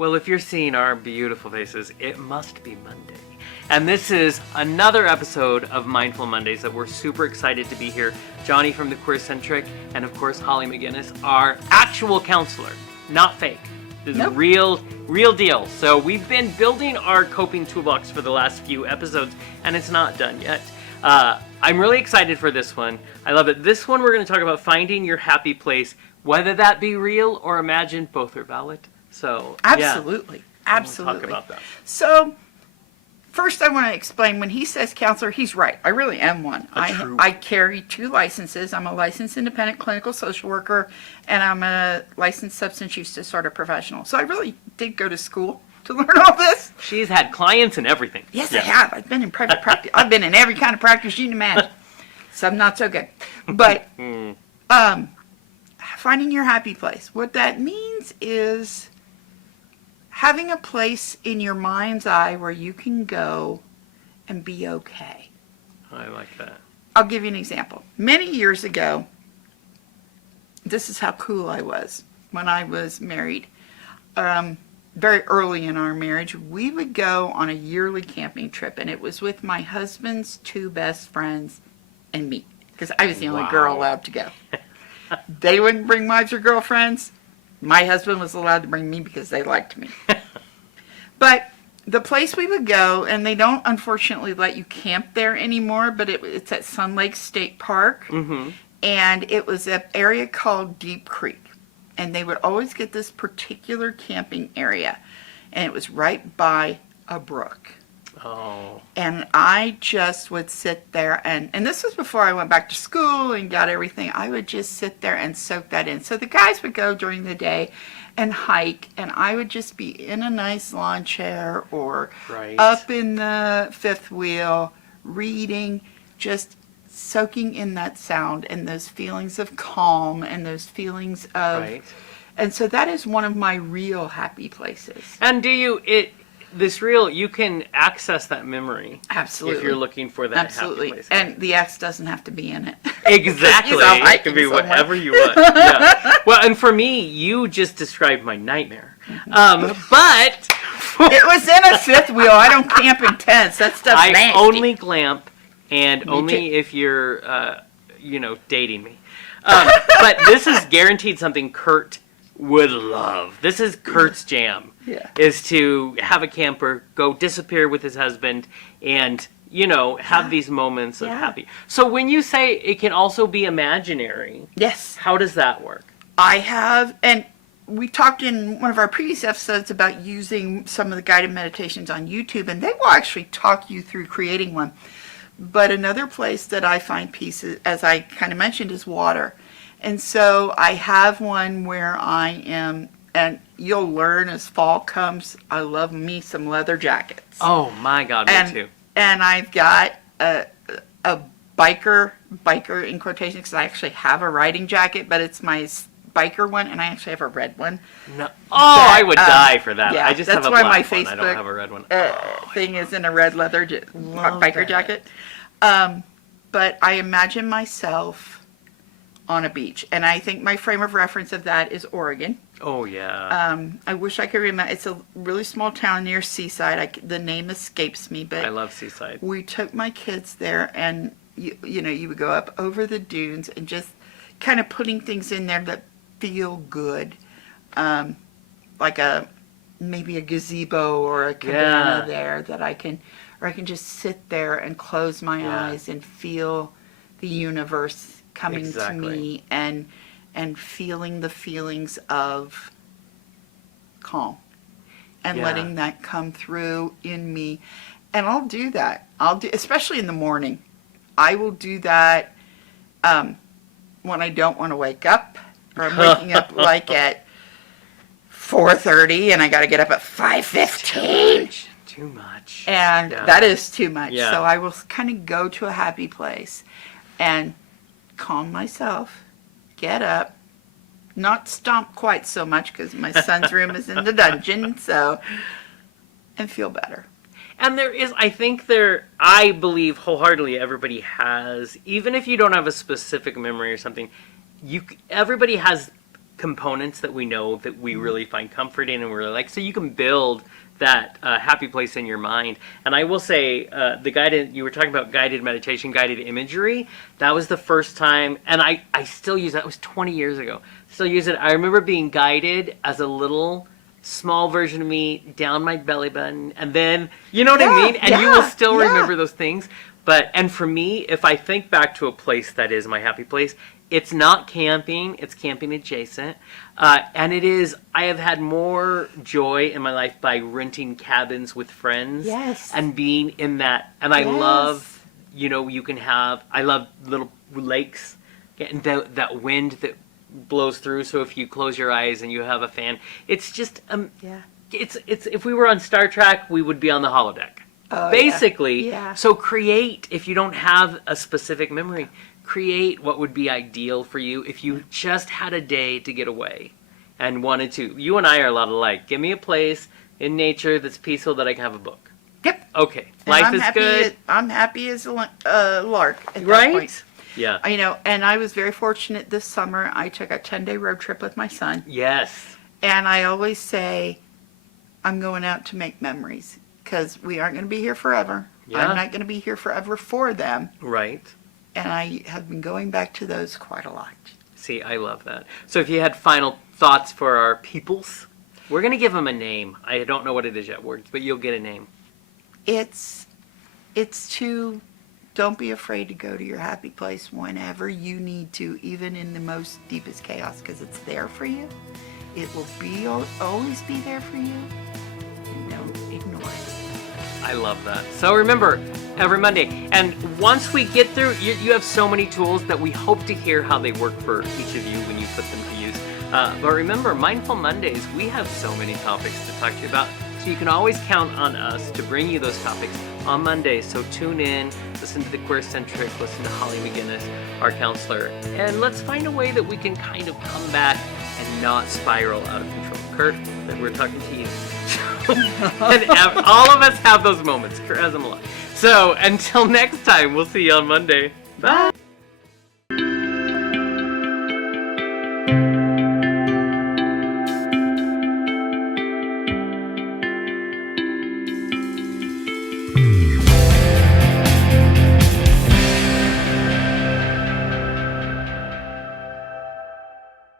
Well, if you're seeing our beautiful faces, it must be Monday. And this is another episode of Mindful Mondays that we're super excited to be here. Johnny from the Queer-Centric, and of course Holly Meginniss, our actual counselor, not fake. This is real deal. So we've been building our coping toolbox for the last few episodes, and it's not done yet. I'm really excited for this one. I love it. This one we're going to talk about finding your happy place, whether that be real or imagined. Both are valid. So absolutely. Talk about that. So first I want to explain, when he says counselor, he's right. I really am one. I carry 2 licenses. I'm a licensed independent clinical social worker, and I'm a licensed substance use disorder professional. So I really did go to school to learn all this. She's had clients and everything. Yes, I have. I've been in private practice. I've been in every kind of practice you can imagine. Some not so good. But finding your happy place. What that means is having a place in your mind's eye where you can go and be okay. I like that. I'll give you an example. Many years ago, this is how cool I was when I was married. Very early in our marriage, we would go on a yearly camping trip, and it was with my husband's 2 best friends and me, because I was the only girl allowed to go. They wouldn't bring wives or girlfriends. My husband was allowed to bring me because they liked me. But the place we would go, and they don't unfortunately let you camp there anymore, but it's at Sun Lake State Park. Mm-hmm. And it was an area called Deep Creek. And they would always get this particular camping area. And it was right by a brook. Oh. And I just would sit there, and this was before I went back to school and got everything. I would just sit there and soak that in. So the guys would go during the day and hike, and I would just be in a nice lawn chair or up in the 5th wheel, reading, just soaking in that sound and those feelings of calm and those feelings of... Right. And so that is one of my real happy places. And you can access that memory. Absolutely. If you're looking for that happy place. And the X doesn't have to be in it. Exactly. It can be whatever you want. Yeah. Well, and for me, you just described my nightmare. But... it was in a 5th wheel. I don't camp in tents. That stuff's nasty. I only glamp, and only if you're, dating me. But this is guaranteed something Kurt would love. This is Kurt's jam. Yeah. Is to have a camper, go disappear with his husband, and, have these moments of happy. So when you say it can also be imaginary. Yes. How does that work? I have, and we talked in one of our previous episodes about using some of the guided meditations on YouTube, and they will actually talk you through creating one. But another place that I find peace, as I kind of mentioned, is water. And so I have one where I am, and you'll learn as fall comes, I love me some leather jackets. Oh my God, me too. And I've got a biker in quotations, because I actually have a riding jacket, but it's my biker one, and I actually have a red one. No. I would die for that. Yeah, I just have a black one. I don't have a red one. Thing is in a red leather biker jacket. But I imagine myself on a beach, and I think my frame of reference of that is Oregon. Oh yeah. I wish I could remember. It's a really small town near Seaside. The name escapes me, but I love Seaside. We took my kids there, and you would go up over the dunes and just kind of putting things in there that feel good, like maybe a gazebo or a cabana there that I can just sit there and close my eyes and feel the universe coming to me, and feeling the feelings of calm and letting that come through in me. And I'll do that. Especially in the morning. I will do that when I don't want to wake up, or I'm waking up like at 4:30 and I got to get up at 5:15. Too much. And that is too much. Yeah. So I will kind of go to a happy place and calm myself, get up, not stomp quite so much because my son's room is in the dungeon, and feel better. And I believe wholeheartedly everybody has, even if you don't have a specific memory or something, everybody has components that we know that we really find comfort in and we really like. So you can build that happy place in your mind. And I will say, you were talking about guided meditation, guided imagery. That was the first time, and I still use that. It was 20 years ago. Still use it. I remember being guided as a little small version of me down my belly button, and then, you know what I mean? And you will still remember those things. And for me, if I think back to a place that is my happy place, it's not camping, it's camping adjacent. And it is, I have had more joy in my life by renting cabins with friends. Yes. And being in that. And I love, I love little lakes, getting that wind that blows through. So if you close your eyes and you have a fan, it's just, it's if we were on Star Trek, we would be on the holodeck. Basically. Yeah. So create, if you don't have a specific memory, create what would be ideal for you if you just had a day to get away and wanted to. You and I are a lot alike. Give me a place in nature that's peaceful that I can have a book. Yep. Okay. Life is good. I'm happy as a lark at that Right? point. Yeah. And I was very fortunate this summer. I took a 10-day road trip with my son. Yes. And I always say, I'm going out to make memories because we aren't going to be here forever. Yeah. I'm not going to be here forever for them. Right. And I have been going back to those quite a lot. See, I love that. So if you had final thoughts for our peoples, we're going to give them a name. I don't know what it is yet, but you'll get a name. It's to, don't be afraid to go to your happy place whenever you need to, even in the most deepest chaos, because it's there for you. It will always be there for you. And don't ignore it. I love that. So remember, every Monday. And once we get through, you have so many tools that we hope to hear how they work for each of you when you put them to use. But remember, Mindful Mondays, we have so many topics to talk to you about. So you can always count on us to bring you those topics on Mondays. So tune in, listen to the Queer Centric, listen to Holly Meginniss, our counselor. And let's find a way that we can kind of come back and not spiral out of control. Kurt, that we're talking to you. And all of us have those moments. Kurt has them a lot. So until next time, we'll see you on Monday. Bye.